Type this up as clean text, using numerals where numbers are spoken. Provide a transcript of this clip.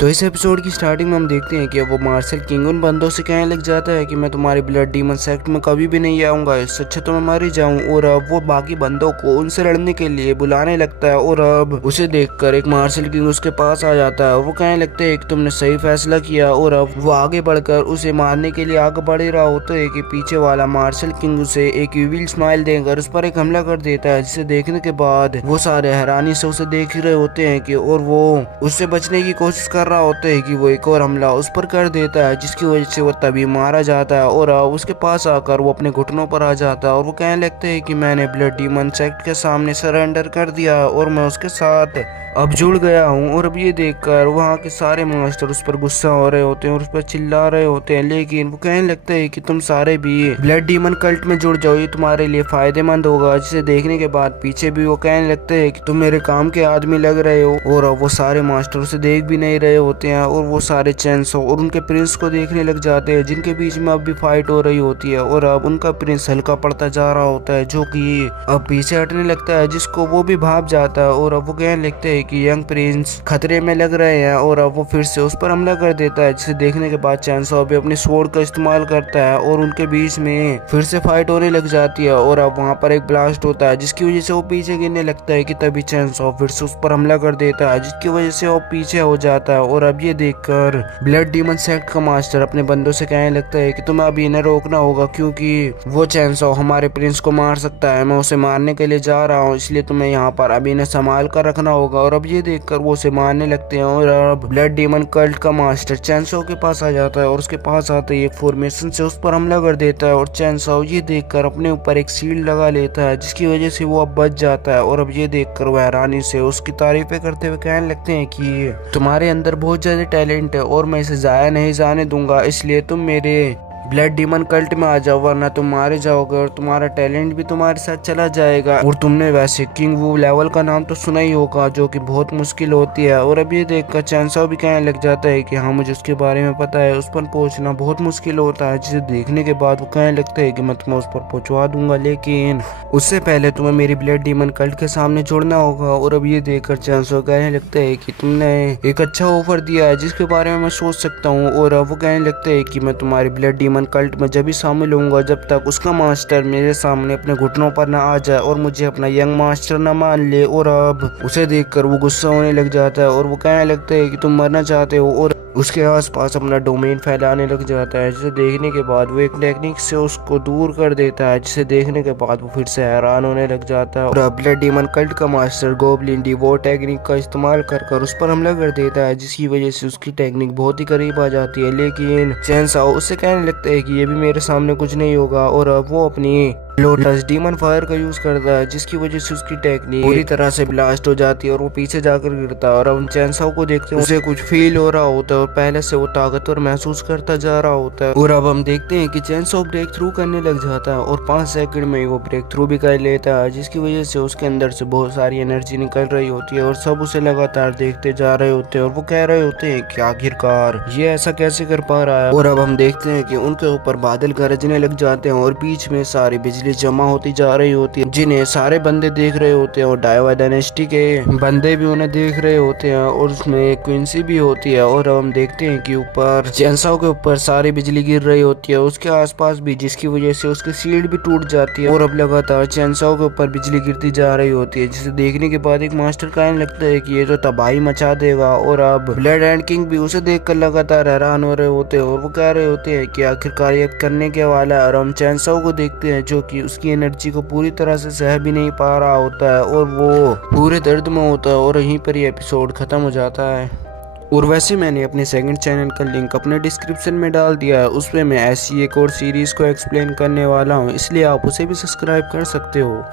तो इस एपिसोड की स्टार्टिंग में हम देखते हैं कि वो मार्शल किंग उन बंदों से कहने लग जाता है कि मैं तुम्हारे ब्लड डीमन सेक्ट में कभी भी नहीं आऊँगा, इससे अच्छा तो मैं मर ही जाऊँ। और अब वो बाकी बंदों को उनसे लड़ने के लिए बुलाने लगता है और अब उसे देखकर एक मार्शल किंग उसके पास आ जाता है और वो कहने लगते हैं कि तुमने सही फैसला किया। और अब वो आगे बढ़कर उसे मारने के लिए आगे बढ़ रहा होता है कि पीछे वाला मार्शल किंग उसे एक यूविल स्माइल देकर उस पर एक हमला कर देता है, जिसे देखने के बाद वो सारे हैरानी से उसे देख रहे होते हैं कि और वो उससे बचने की कोशिश कर रहा होता है कि वो एक और हमला उस पर कर देता है, जिसकी वजह से वो तभी मारा जाता है। और उसके पास आकर वो अपने घुटनों पर आ जाता है और वो कहने लगते हैं कि मैंने ब्लड डीमन सेक्ट के सामने सरेंडर कर दिया और मैं उसके साथ अब जुड़ गया हूँ। और अब ये देखकर वहाँ के सारे मास्टर उस पर गुस्सा हो रहे होते हैं और उस पर चिल्ला रहे होते हैं, लेकिन वो कहने लगते हैं कि तुम सारे भी ब्लड डीमन कल्ट में जुड़ जाओ, ये तुम्हारे लिए फायदेमंद होगा। जिसे देखने के बाद पीछे भी वो कहने लगते हैं कि तुम मेरे काम के आदमी लग रहे हो। और अब वो सारे मास्टर उसे देख भी नहीं रहे होते हैं और वो सारे चैंसो और उनके प्रिंस को देखने लग जाते हैं, जिनके बीच में अब भी फाइट हो रही होती है। और अब उनका प्रिंस हल्का पड़ता जा रहा होता है, जो कि अब पीछे हटने लगता है, जिसको वो भी भाप जाता है। और अब वो कहने लगते हैं कि यंग प्रिंस खतरे में लग रहे हैं और अब वो फिर से उस पर हमला कर देता है, जिसे देखने के बाद चैंसो भी अपने स्वॉर्ड का इस्तेमाल करता है और उनके बीच में फिर से फाइट होने लग जाती है। और अब वहाँ पर एक ब्लास्ट होता है, जिसकी वजह से वो पीछे गिरने लगता है कि तभी चैंसो फिर से उस पर हमला कर देता है, जिसकी वजह से वो पीछे हो जाता है। और अब ये देखकर ब्लड डीमन सेक्ट का मास्टर अपने बंदों से कहने लगता है कि तुम्हें अभी इन्हें रोकना होगा, क्योंकि वो चैंसो हमारे प्रिंस को मार सकता है, मैं उसे मारने के लिए जा रहा हूँ, इसलिए तुम्हें यहाँ पर अभी इन्हें संभाल कर रखना होगा। और अब ये देखकर वो उसे मारने लगते हैं और अब ब्लड डीमन कल्ट का मास्टर चैंसो के पास आ जाता है और उसके पास आते ही एक फॉर्मेशन से उस पर हमला कर देता है। और चैंसो ये देखकर अपने ऊपर एक शील्ड लगा लेता है, जिसकी वजह से वो अब बच जाता है। और अब ये देखकर वह हैरानी से उसकी तारीफें करते हुए कहने लगते हैं कि तुम्हारे अंदर बहुत ज्यादा टैलेंट है और मैं इसे जाया नहीं जाने दूंगा, इसलिए तुम मेरे ब्लड डीमन कल्ट में आ जाओ, वरना तुम मारे जाओगे और तुम्हारा टैलेंट भी तुम्हारे साथ चला जाएगा। और तुमने वैसे किंग वू लेवल का नाम तो सुना ही होगा, जो कि बहुत मुश्किल होती है। और अब ये देखकर चैंसो भी कहने लग जाता है कि हाँ मुझे उसके बारे में पता है, उस पर पहुंचना बहुत मुश्किल होता है। जिसे देखने के बाद वो कहने लगता है कि मैं तुम्हें उस पर पहुंचवा दूंगा, लेकिन उससे पहले तुम्हें मेरी ब्लड डीमन कल्ट के सामने जोड़ना होगा। और अब ये देखकर चैंसो कहने लगता है कि तुमने एक अच्छा ऑफर दिया है जिसके बारे में मैं सोच सकता हूँ। और अब वो कहने लगते है कि मैं तुम्हारी ब्लड डीमन कल्ट में जब भी शामिल होऊंगा जब तक उसका मास्टर मेरे सामने अपने घुटनों पर ना आ जाए और मुझे अपना यंग मास्टर ना मान ले। और अब उसे देखकर वो गुस्सा होने लग जाता है और वो कहने लगता है कि तुम मरना चाहते हो, और उसके आसपास अपना डोमेन फैलाने लग जाता है। जिसे देखने के बाद वो एक टेक्निक से उसको दूर कर देता है, जिसे देखने के बाद वो फिर से हैरान होने लग जाता है। और ब्लड डीमन कल्ट का मास्टर गोब्लिन डी वो टेक्निक का इस्तेमाल कर उस पर हमला कर देता है, जिसकी वजह से उसकी टेक्निक बहुत ही करीब आ जाती है। लेकिन चैंसो उससे कहने लगता है कि ये भी मेरे सामने कुछ नहीं होगा। और अब वो अपनी लोटस डीमन फायर का यूज करता है, जिसकी वजह से उसकी टेक्निक पूरी तरह से ब्लास्ट हो जाती है और वो पीछे जाकर गिरता है। और अब चैंसो को देखते हैं उसे कुछ फील हो रहा होता है और पहले से वो ताकतवर महसूस करता जा रहा होता है। और अब हम देखते हैं कि चैंसो ब्रेक थ्रू करने लग जाता है और 5 सेकंड में वो ब्रेक थ्रू भी कर लेता है, जिसकी वजह से उसके अंदर से बहुत सारी एनर्जी निकल रही होती है और सब उसे लगातार देखते जा रहे होते हैं और वो कह रहे होते हैं कि आखिरकार ये ऐसा कैसे कर पा रहा है। और अब हम देखते हैं कि उनके ऊपर बादल गरजने लग जाते हैं और बीच में सारी बिजली जमा होती जा रही होती है, जिन्हें सारे बंदे देख रहे होते हैं और डायवा डायनेस्टी के बंदे भी उन्हें देख रहे होते हैं और उसमें एक क्विंसी भी होती है। और हम देखते हैं कि ऊपर चैंसो के ऊपर सारी बिजली गिर रही होती है, उसके आसपास भी, जिसकी वजह से उसकी शील्ड भी टूट जाती है। और अब लगातार चैंसो के ऊपर बिजली गिरती जा रही होती है, जिसे देखने के बाद एक मास्टर कहने लगता है कि ये तो तबाही मचा देगा। और अब ब्लड एंड किंग भी उसे देखकर लगातार हैरान हो रहे होते हैं और वो कह रहे होते हैं कि आखिरकार ये करने के वाला है। और हम चैंसो को देखते हैं जो कि उसकी एनर्जी को पूरी तरह से सह भी नहीं पा रहा होता है और वो पूरे दर्द में होता है। और यहीं पर ये एपिसोड खत्म हो जाता है। और वैसे मैंने अपने सेकंड चैनल का लिंक अपने डिस्क्रिप्शन में डाल दिया है, उसमें मैं ऐसी एक और सीरीज को एक्सप्लेन करने वाला हूँ, इसलिए आप उसे भी सब्सक्राइब कर सकते हो।